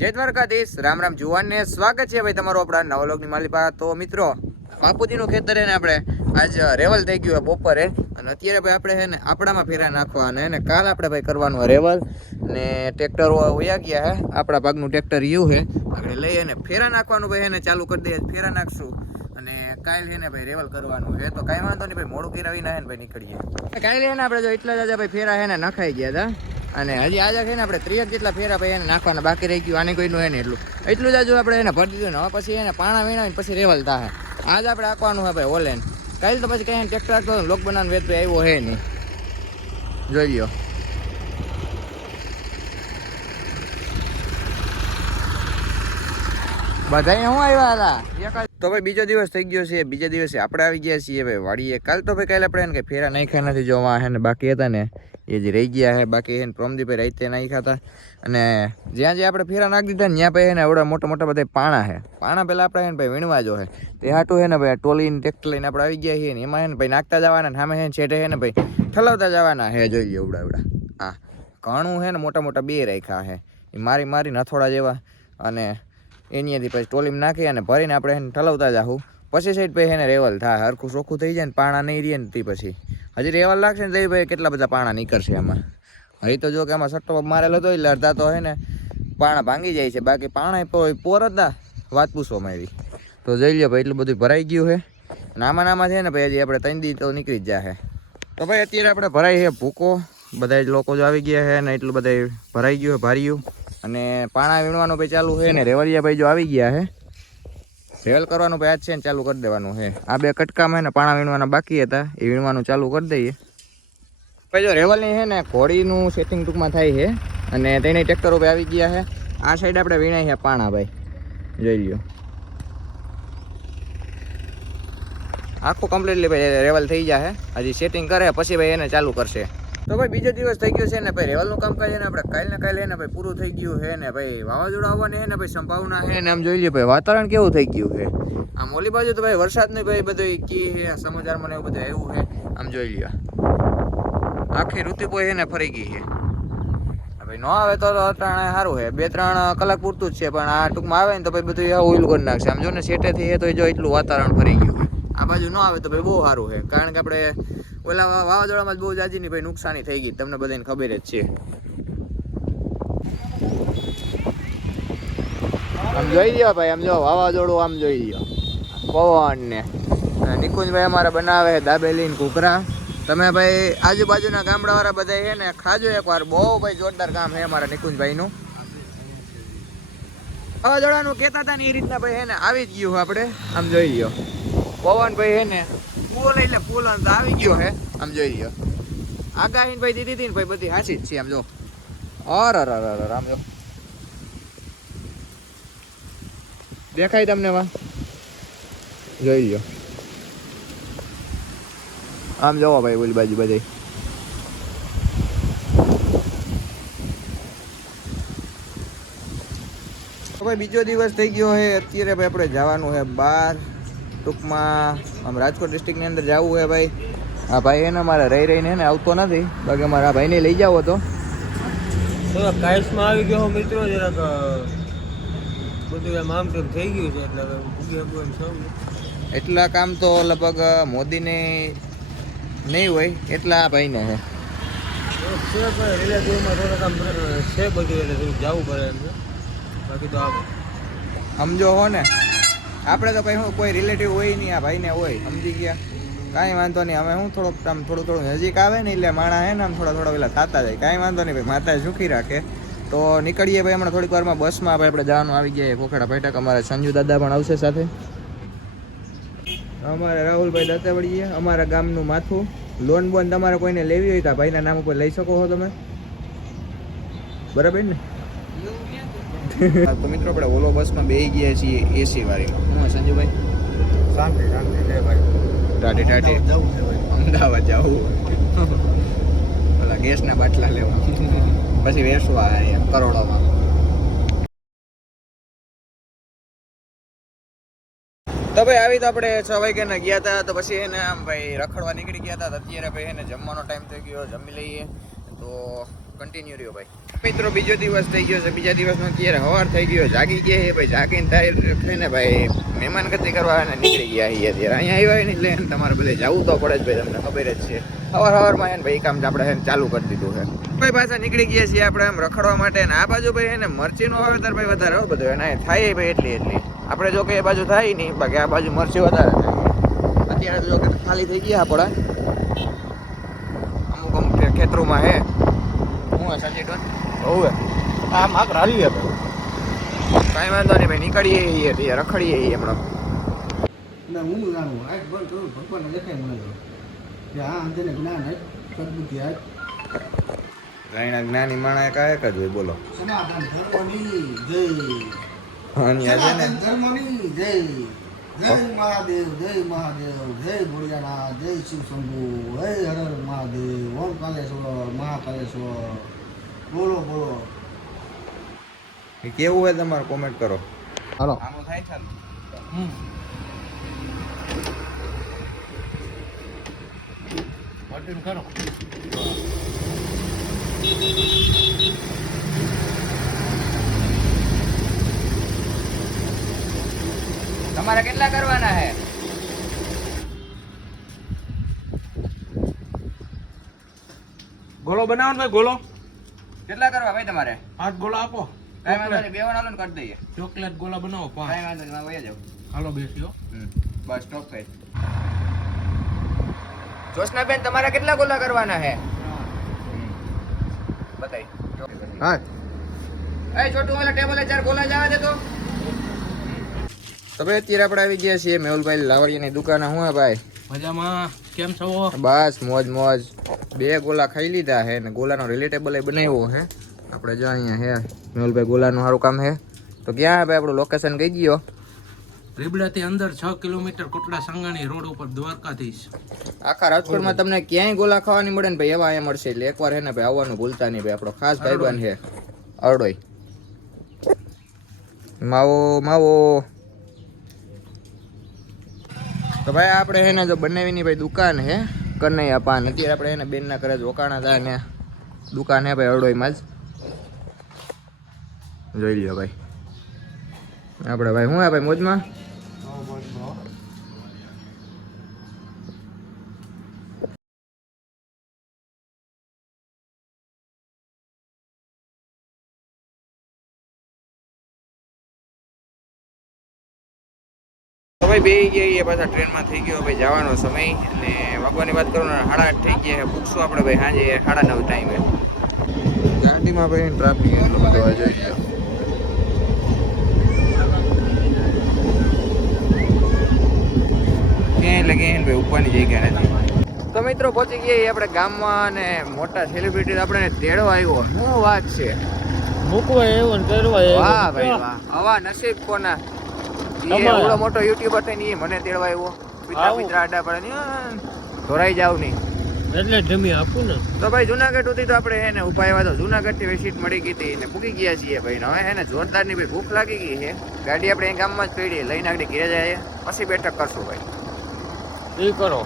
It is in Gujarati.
જય દ્વારકાધીશ, રામ રામ જુવાન ને સ્વાગત છે ભાઈ તમારો આપણા નવા વ્લોગની માલિકા. તો મિત્રો બાપુજીનું ખેતર હે ને આપણે આજ રેવલ થઈ ગયું બપોરે, અને અત્યારે ભાઈ આપણે હે ને આપણામાં ફેરા નાખવાના હે ને કાલ આપણે ભાઈ કરવાનું રેવલ ને ટ્રેક્ટર વયા ગયા હે. આપણા ભાગનું ટ્રેક્ટર યુ હે આપણે લઈ અને ફેરા નાખવાનું ભાઈ એને ચાલુ કરી દઈએ, ફેરા નાખશું અને કાલ હે ને ભાઈ રેવલ કરવાનું હે. તો કાંઈ વાંધો નહીં ભાઈ, મોડું કરાવીને હે ને ભાઈ નીકળીએ. કાલે હે ને આપણે જો એટલા જ ભાઈ ફેરા હે ને નખાઈ ગયા હતા, અને હજી આજે છે ને આપણે 30 જેટલા ફેરા ભાઈ એને નાખવાના બાકી રહી ગયું. આને કોઈનું હે ને એટલું જ આજુ આપણે એને ભરી દીધું ને હવે પછી એને પાણા વીણાવીને પછી રેવલ થાય. આજ આપણે આંકવાનું હોય ભાઈ ઓલેન. કાલે તો પછી કઈ ટ્રેક્ટર આંકતો લોક બનાવવાનો વેત ભાઈ આવ્યો હે નહીં, જોઈ લ્યો. બધા હું આવ્યા હતા તો ભાઈ બીજો દિવસ થઈ ગયો છે. બીજા દિવસે આપણે આવી ગયા છીએ ભાઈ વાડીએ. કાલ તો ભાઈ કાલે આપણે કઈ ફેરા નાખ્યા નથી, જોવા હે ને બાકી હતા ને એ જે રહી ગયા હે. બાકી હે ને પ્રમદીભાઈ રાતે નાખ્યા હતા, અને જ્યાં આપણે ફેરા નાખી દીધા ને ત્યાં ભાઈ હે ને આવડા મોટા મોટા બધા પાણા હે. પાણા પેલા આપણે હે ને ભાઈ વીણવા જો હે તે હાટું હે ને ભાઈ ટોલીને ટ્રેક્ટર લઈને આપણે આવી ગયા છીએ ને એમાં હે ને ભાઈ નાખતા જવાના ને સામે હે ને છેટે હે ને ભાઈ ઠલાવતા જવાના હે. જોઈ લો એવડા હા ઘણું હે ને મોટા મોટા બે રાખ્યા હે એ મારી નથોડા જેવા, અને એનીથી પછી ટોલીમાં નાખી અને ભરીને આપણે એને ઠલાવતા જાઉં. પછી સાઈડ પછી એને રેવલ થાય, હરખું ચોખ્ખું થઈ જાય ને પાણા નહીં રહે ને તે પછી હજી રેવલ લાગશે ને તો ભાઈ કેટલા બધા પાણા નીકળશે આમાં. હજી તો જો કે આમાં સટ્ટો મારેલો હતો એટલે અડધા તો હે ને પાણા ભાંગી જાય છે, બાકી પાણા પોર હતા વાત પૂછવામાં આવી. તો જોઈ લો ભાઈ એટલું બધું ભરાઈ ગયું છે. નામાં છે ને ભાઈ હજી આપણે 3 દી તો નીકળી જ જાય. તો ભાઈ અત્યારે આપણે ભરાઈ છે ભૂકો, બધા જ લોકો જો આવી ગયા છે ને એટલું બધા ભરાઈ ગયું છે ભાર્યું, અને પાણા વીણવાનું ભાઈ ચાલુ છે ને રેવલિયા ભાઈ જો આવી ગયા છે. રેવલ કરવાનું ભાઈ આજ છે ને ચાલુ કરી દેવાનું છે. આ બે કટકામાં ને પાણા વીણવાના બાકી હતા એ વીણવાનું ચાલુ કરી દઈએ. ભાઈ જો રેવલની છે ને ઘોડીનું સેટિંગ ટૂંકમાં થાય છે, અને તેની ટ્રેક્ટરો ભાઈ આવી ગયા છે. આ સાઈડ આપણે વીણાય છે પાણા ભાઈ, જોઈ લ્યો. આખું કમ્પ્લીટલી ભાઈ રેવલ થઈ જાય છે. હજી સેટિંગ કરે પછી ભાઈ એને ચાલુ કરશે. તો ભાઈ બીજો દિવસ થઈ ગયો છે ને ભાઈ રેવલનું કામ કરીએ ને આપણે કાલે હે ને ભાઈ પૂરું થઈ ગયું છે ને ભાઈ વાવાઝોડા આવવાની છે ને ભાઈ સંભાવના છે ને. આમ જોઈ લ્યો ભાઈ વાતાવરણ કેવું થઈ ગયું છે. આમ ઓલી બાજુ તો ભાઈ વરસાદનું ભાઈ બધું કી છે સમાચારમાં ને એવું બધું આવ્યું છે. આમ જોઈ લ્યો આખી ઋતુ કોઈ એને ફરી ગઈ છે. ભાઈ ન આવે તો અટાણે સારું છે, 2-3 કલાક પૂરતું જ છે, પણ આ ટૂંકમાં આવે ને તો ભાઈ બધું ઓઇલ કરી નાખશે. આમ જો ને સેટેથી એ તો જો એટલું વાતાવરણ ફરી ગયું છે. આ બાજુ ન આવે તો ભાઈ બહુ સારું છે, કારણ કે આપણે ઓલા વાવાઝોડામાં જ બહુ જાજીની ભાઈ નુકસાની થઈ ગઈ, તમને બધાને ખબર જ છે. આમ જોઈ લ્યો ભાઈ, આમ જો વાવાઝોડું આમ જોઈ લ્યો, પવન ને નિકુંજભાઈ અમારા બનાવે છે દાબેલી ને ઘૂઘરા. તમે ભાઈ આજુબાજુના ગામડાવાળા બધા છે ને ખાજો એકવાર, બહુ ભાઈ જોરદાર કામ છે અમારા નિકુંજભાઈનું. વાવાઝોડાનું કહેતા હતા ને એ રીતના ભાઈ હે ને આવી જ ગયું આપણે. આમ જોઈ લ્યો પવન ભાઈ હે ને ફૂલ એટલે ફૂલ આવી ગયો હે. આમ જોઈ લ્યો આગાહી ભાઈ દીધી હતી ને ભાઈ બધી હાચી જ છે. આમ જો આમ જો દેખાય તમને વા, જોઈ લ્યો. આમ જોવો ભાઈ ઓલી બાજુ બધી ભાઈ બીજો દિવસ થઈ ગયો છે. અત્યારે ભાઈ આપણે જવાનું છે બહાર, ટૂંકમાં આમ રાજકોટ ડિસ્ટ્રિક્ટની અંદર જવું છે ભાઈ. આ ભાઈ એને મારે રહીને ને આવતો નથી, બાકી અમારા ભાઈને લઈ જાવ હતો. કાયસમાં આવી ગયો મિત્રો, જરાક બધું એમ આમ તેમ થઈ ગયું છે, એટલે એટલા કામ તો લગભગ મોદીને નહીં હોય એટલા ભાઈને છે. રિલેટિવમાં થોડા કામ છે બધું, એટલે જવું પડે એમ છે. બાકી તો સમજો હો ને, આપણે તો કંઈ કોઈ રિલેટિવ હોય નહીં, આ ભાઈને હોય, સમજી ગયા. કાંઈ વાંધો નહીં. અમે હું થોડું નજીક આવે ને એટલે માણા હે ને આમ થોડા પેલા થતા જાય. કાંઈ વાંધો નહીં ભાઈ, માતા સુખી રાખે. તો નીકળીએ ભાઈ હમણાં થોડીક વારમાં બસમાં ભાઈ આપણે જવાનું આવી ગયા પોખડા ફાટક. અમારા સંજુ દાદા પણ આવશે સાથે. અમારે રાહુલભાઈ દાતાવડીએ અમારા ગામનું માથું. લોન બોન તમારે કોઈને લેવી હોય તો ભાઈના નામ ઉપર લઈ શકો છો તમે, બરાબર ને? તો મિત્રો આપણે ઓલો બસમાં બેસી ગયા છીએ એસી વાળીમાં. હું સંજુભાઈ શાંતિ લે ભાઈ, ટાટી જવું છે ભાઈ, અમદાવાદ જવું, ઓલા ગેસના બાટલા લેવા પછી વેચવા એમ કરોડોમાં. તો ભાઈ આવી તો આપણે 6 વાગ્યાના ગયા હતા, તો પછી એને આમ ભાઈ રખડવા નીકળી ગયા હતા. અત્યારે ભાઈ એને જમવાનો ટાઈમ થઈ ગયો, જમી લઈએ. તો કન્ટિન્યુ રહ્યો ભાઈ. મિત્રો બીજો દિવસ થઈ ગયો છે. બીજા દિવસનો ક્યારે સવાર થઈ ગયો, જાગી ગયા છે ભાઈ. જાગીને તૈયાર થઈને ભાઈ મહેમાન ગતિ કરવા અને નીકળી ગયા છીએ અત્યારે. અહીંયા આવ્યા ને એટલે તમારે બધે જવું તો પડે જ ભાઈ, તમને ખબર જ છે. સવારમાં હે ને ભાઈ કામ આપણે ચાલુ કરી દીધું છે ભાઈ. પાછા નીકળી ગયા છીએ આપણે આમ રખડવા માટે. અને આ બાજુ ભાઈ એને મરચીનું વાવેતર ભાઈ વધારે હોય બધું એને થાય ભાઈ એટલી આપણે જો કે એ બાજુ થાય નહીં, બાકી આ બાજુ મરચી વધારે થાય. અત્યારે તો જો કે ખાલી થઈ ગયા આપણા અમુક અમુક ખેતરોમાં હે. હું સાચી ડોન હોવે આ માક રાલી હે ભાઈ. કાંઈ વાંધો નહીં ભાઈ, નીકળીએ છીએ રખડીએ હમણાં. ના હું જાણું આજ બંધ કરું ભગવાનને દેખાય મને તો કે આ અંતને જ્ઞાન આજ સદબુદ્ધિ આજ ગાયના જ્ઞાની માણા કાંઈ જ હોય બોલો. સનાતન ધર્મની જય. અને આ છે ને ધર્મની જય. જય મહાદેવ, જય મહાદેવ, જય ભોળિયાનાથ, જય શિવ શંભુ, હે હર હર મહાદેવ, ઓમ કાલેશ્વર, મહાકાલેશ્વર. બોલો બોલો. એ કેવું હોય તમારે કોમેન્ટ કરો. હાલો. આનો થાય ચાલુ. બટન કરો. તમારે કેટલા કરવાના હે? ગોળો બનાવો ને ભાઈ, ગોળો કેટલા કરવા ભાઈ તમારે? 8 ગોળા આપો. કાંઈ વાંધો નહીં, બેવાના હાલો ને કરી દઈએ. ચોકલેટ ગોળા બનાવો 5. કાંઈ વાંધો નહીં, વયા જાવ. હાલો બેસ્યો. બસ સ્ટોપ થઈ. જોશનાબેન તમારે કેટલા ગોલા કરવાના હે? બતાઈ. હા. એ છોટું વાલા ટેબલે 4 ગોલા જવા દે તો. તો ભાઈ અત્યારે આપણે આવી ગયા છીએ મેહુલભાઈ લાવડીયાની દુકાને. હું હે ભાઈ? મજામાં. કેમ છો? બસ મોજ મોજ. 2 ગોલા ખાઈ લીધા હે ને ગોલાનો રિલેટેબલ બનાવ્યો હે આપણે. જો અહીંયા હે મેહુલભાઈ ગોલાનું સારું કામ હે. તો ક્યાં હે ભાઈ આપણું લોકેશન કહી ગયો? રીબડાથી અંદર 6 કિલોમીટર કોટડા સાંગાણી રોડ ઉપર દ્વારકાધીશ. આખા રાજકોટમાં તમને ક્યાંય ગોલા ખાવાની મળે ને ભાઈ એવા અહીંયા મળશે. એટલે એકવાર હે ને ભાઈ આવવાનું ભૂલતા નહીં ભાઈ. આપણો ખાસ ભાઈબંધ છે અરડોઈ. માવો માવો. તો ભાઈ આપણે હે ને જો બનાવીની ભાઈ દુકાન હે કનૈયા પાન. અત્યારે આપણે એને બેનના ઘરે જ રોકાણા હતા ને દુકાન હે ભાઈ અરડોઈમાં જ. જોઈ લ્યો ભાઈ આપણે ભાઈ. શું હે ભાઈ મોજમાં? તો ભાઈ બે ગયા પાછા ટ્રેનમાં થઈ ગયો ભાઈ જવાનો સમય. અને વાગવાની વાત કરું ને 8:30 થઈ ગયા. પૂછશું આપણે ભાઈ સાંજે 9:30 ટાઈમે. ગાડીમાં ભાઈ ટ્રાફિક એટલો બધો હોય જોઈ લો. ક્યાંય લગે ભાઈ ઉપરની જગ્યા નથી. તો મિત્રો પહોંચી ગયા આપણે ગામમાં. અને મોટા સેલિબ્રિટી આપણે તેડવા આવ્યો. શું વાત છે? મૂકવા એવો ને કરવા એવો. વાહ ભાઈ વાહ. આવા નસીબ કોના. એવડો મોટો યુટ્યુબર થઈને એ મને તેડવા આવ્યો. પિતા પિતા આડા પડે ને ધોરાઈ જાવ નહીં એટલે જમી આપું ને. તો ભાઈ જુનાગઢ સુધી તો આપણે હે ને ઉભા આવ્યા. તો જુનાગઢ થી વિઝિટ મળી ગઈ હતી ને પૂકી ગયા છીએ ભાઈ. હવે હે ને જોરદાર ની ભાઈ ભૂખ લાગી ગઈ છે. ગાડી આપણે ગામમાં જ પડી લઈને આગળ ઘેર જાય પછી બેઠક કરશું ભાઈ. એ કરો.